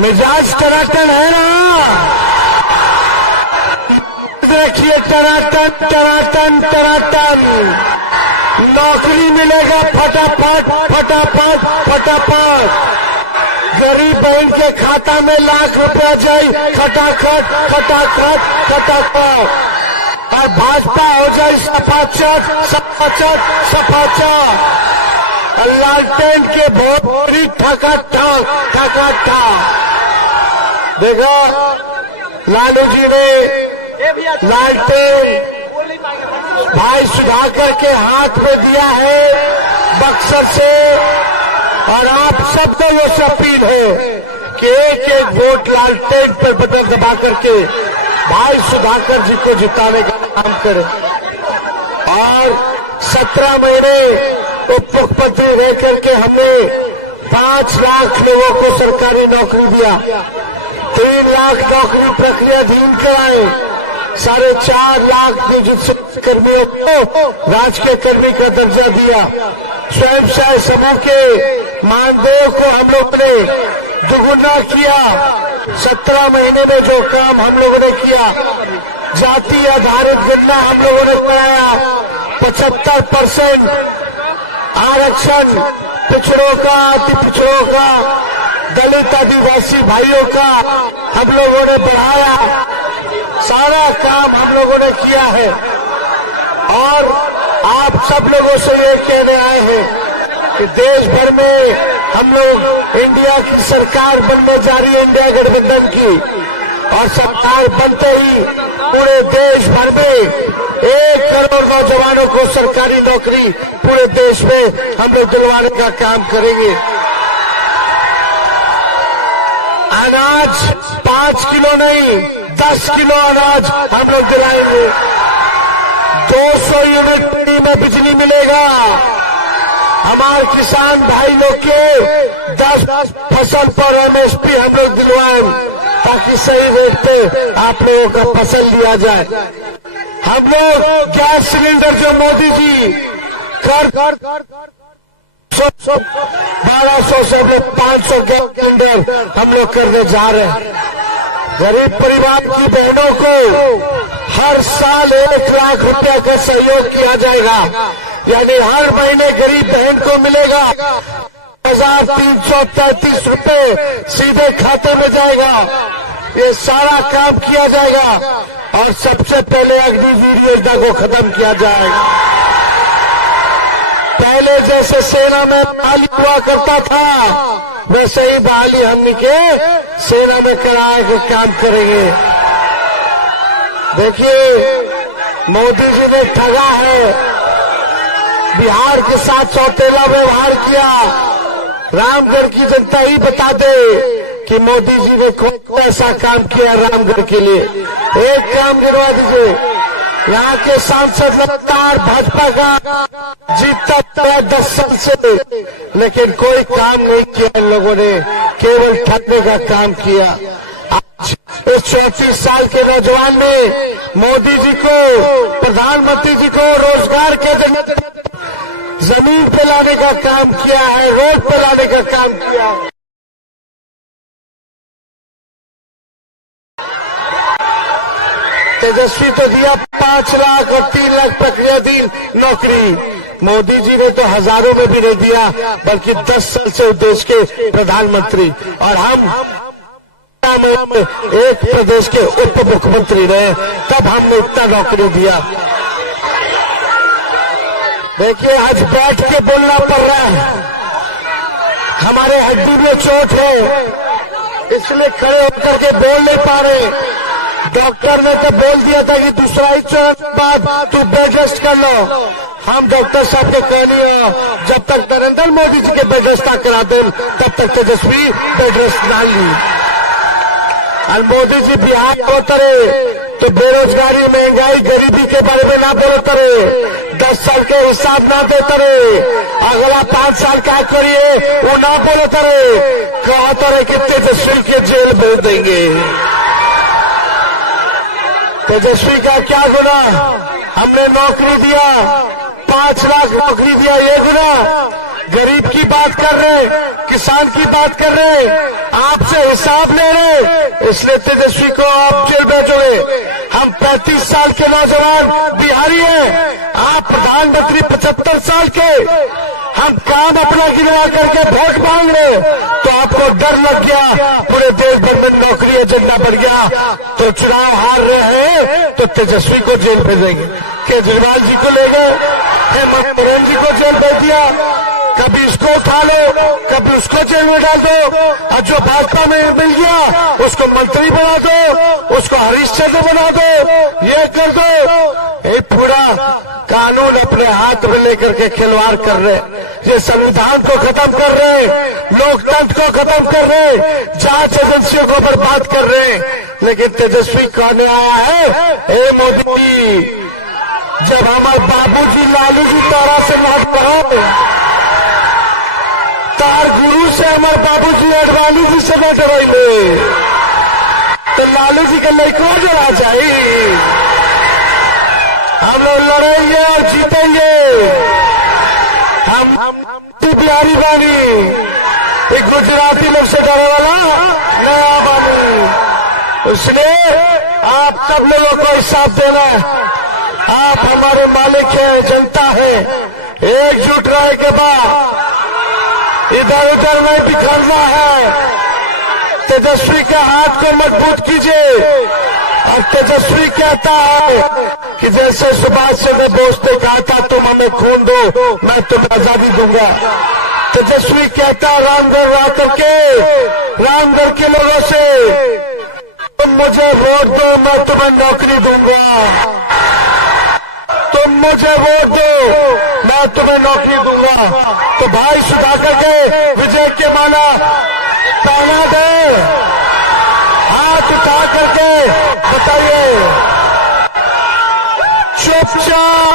मिजाज टनाटन है ना? देखिए टनाटन टनाटन टनाटन, नौकरी मिलेगा फटाफट फटाफट फटाफट, गरीब बहन के खाता में लाख रुपया जाए खटाखट खटाखट खटाखट, और भाजपा हो जाए सफाचट सफाचट सफाचट, लालटेन के भोरी ठका ठक ठका ठक। देखा लालू जी ने लालटेन भाई सुधाकर के हाथ में दिया है बक्सर से, और आप सबको ये अपील है कि एक एक वोट लालटेन पर बटन दबा करके भाई सुधाकर जी को जिताने का काम करें। और 17 महीने उप मुख्यमंत्री रह करके हमने 5 लाख लोगों को सरकारी नौकरी दिया, 3 लाख नौकरी प्रक्रियाधीन कराए, 4.5 लाख नियोजित कर्मियों को राजकीय कर्मी का दर्जा दिया, स्वयं सहायता समूह के मानदेय को हम लोग ने दुगुना किया। 17 महीने में जो काम हम लोगों ने किया, जाति आधारित गणना हम लोगों ने कराया, 75% आरक्षण पिछड़ों का, अति पिछड़ों का, दलित आदिवासी भाइयों का हम लोगों ने बढ़ाया, सारा काम हम लोगों ने किया है। और आप सब लोगों से ये कहने आए हैं कि देश भर में हम लोग इंडिया की सरकार बनने जा रही है, इंडिया गठबंधन की, और सरकार बनते ही पूरे देश भर में 1 करोड़ नौजवानों को सरकारी नौकरी पूरे देश में हम लोग दिलवाने का काम करेंगे। अनाज 5 किलो नहीं 10 किलो अनाज हम लोग दिलाएंगे, 200 यूनिट में बिजली मिलेगा, हमारे किसान भाई लोग के 10 फसल पर MSP हम लोग दिलवाएं, ताकि सही रेट पे आप लोगों का फसल लिया जाए। हम लोग गैस सिलेंडर जो मोदी जी कर 1200 से हम लोग 500 गैस सिलेंडर हम लोग करने जा रहे हैं। गरीब परिवार की बहनों को हर साल 1 लाख रुपया का सहयोग किया जाएगा, यानी हर महीने गरीब बहन को मिलेगा 1333 रुपए सीधे खाते में जाएगा। ये सारा काम किया जाएगा, और सबसे पहले अग्निवीर योजना को खत्म किया जाएगा। पहले जैसे सेना में बहाली हुआ करता था, वैसे ही बहाली हमने के सेना में कराए के काम करेंगे। देखिए मोदी जी ने ठगा है, बिहार के साथ सौतेला व्यवहार किया। रामगढ़ की जनता ही बता दे कि मोदी जी ने कौन ऐसा काम किया रामगढ़ के लिए। एक काम गिनवा दीजिए, यहाँ के सांसद लगातार भाजपा का जीतता है 10 साल से, लेकिन कोई काम नहीं किया इन लोगों ने, केवल ठगने का काम किया। आज इस 34 साल के नौजवान ने मोदी जी को, प्रधानमंत्री जी को रोजगार के जमीन पे लाने का काम किया है, रोड पे लाने का काम किया है। तेजस्वी तो दिया 5 लाख और 3 लाख प्रक्रियाधीन नौकरी, मोदी जी ने तो हजारों में भी नहीं दिया, बल्कि 10 साल से देश के प्रधानमंत्री, और हम एक प्रदेश के उप मुख्यमंत्री रहे, तब हमने इतना नौकरी दिया। देखिए आज बैठ के बोलना पड़ रहा है, हमारे हड्डी में चोट है, इसलिए खड़े होकर के बोल नहीं पा रहे। डॉक्टर ने तो बोल दिया था कि दूसरा ही चरण बाद तू बेड रेस्ट कर लो। हम डॉक्टर साहब को कहनी हो, जब तक नरेंद्र मोदी जी के बेड रेस्ट ना करा दे, तब तक तेजस्वी बेड रेस्ट ना ली। और मोदी जी बिहार को तरे तो बेरोजगारी, महंगाई, गरीबी के बारे में ना बोलो तरे, 10 साल के हिसाब ना दे तरे, अगला 5 साल क्या करिए वो ना बोलो तरे, कहा तरे कि तेजस्वी के जेल भेज देंगे। तेजस्वी का क्या गुना, हमने नौकरी दिया, 5 लाख नौकरी दिया, ये गुना। गरीब की बात कर रहे, किसान की बात कर रहे, आपसे हिसाब ले रहे, इसलिए तेजस्वी को आप जेल भेजोगे। हम 35 साल के नौजवान बिहारी हैं, आप प्रधानमंत्री 75 साल के। हम काम अपना गिनवा करके वोट मांग रहे, तो आपको डर लग गया, पूरे देश भर में नौकरी एजेंडा बढ़ गया, तो चुनाव हार रहे हैं तो तेजस्वी को जेल भेजेंगे। केजरीवाल जी को ले गए, हेमंत सोरेन जी को जेल भेज दिया, कभी इसको उठा लो, कभी उसको जेल में डाल दो, और जो भाजपा में मिल गया उसको मंत्री बना दो, उसको हरीश चंद्र बना दो, ये कर दो। ये पूरा कानून अपने हाथ में लेकर के खिलवाड़ कर रहे, ये संविधान को खत्म कर रहे, लोकतंत्र को खत्म कर रहे, जांच एजेंसियों को बर्बाद कर रहे। लेकिन तेजस्वी कहने आया है, हे मोदी, जब हमारे बाबूजी लालू जी तारा से नाथ पढ़ाओ, तार गुरु से हमारे बाबूजी अडवाणी जी से न डराइले, तो लालू जी के लड़कों जरा चाहिए। हम लोग लड़ेंगे और जीतेंगे। हम बिहारी बानी, एक गुजराती लोग से डरे वाला नया बानी, इसलिए आप सब लोगों को हिसाब देना है। आप हमारे मालिक हैं, जनता है, एकजुट रहे के बाद इधर उधर नहीं बिखरना है। तेजस्वी के हाथ को मजबूत कीजिए। और तेजस्वी कहता है कि जैसे सुभाष चंद्र बोस ने कहा था, तुम हमें खून दो, मैं तुम्हें आजादी दूंगा। तेजस्वी कहता रामगढ़ आकर के, रामगढ़ के लोगों से, तुम मुझे वोट दो, मैं तुम्हें नौकरी दूंगा। तुम मुझे वोट दो, मैं तुम्हें नौकरी दूंगा। तो भाई सुधाकर के विजय के माना ताना दे, हाथ उठा करके बताइए, चुपचाप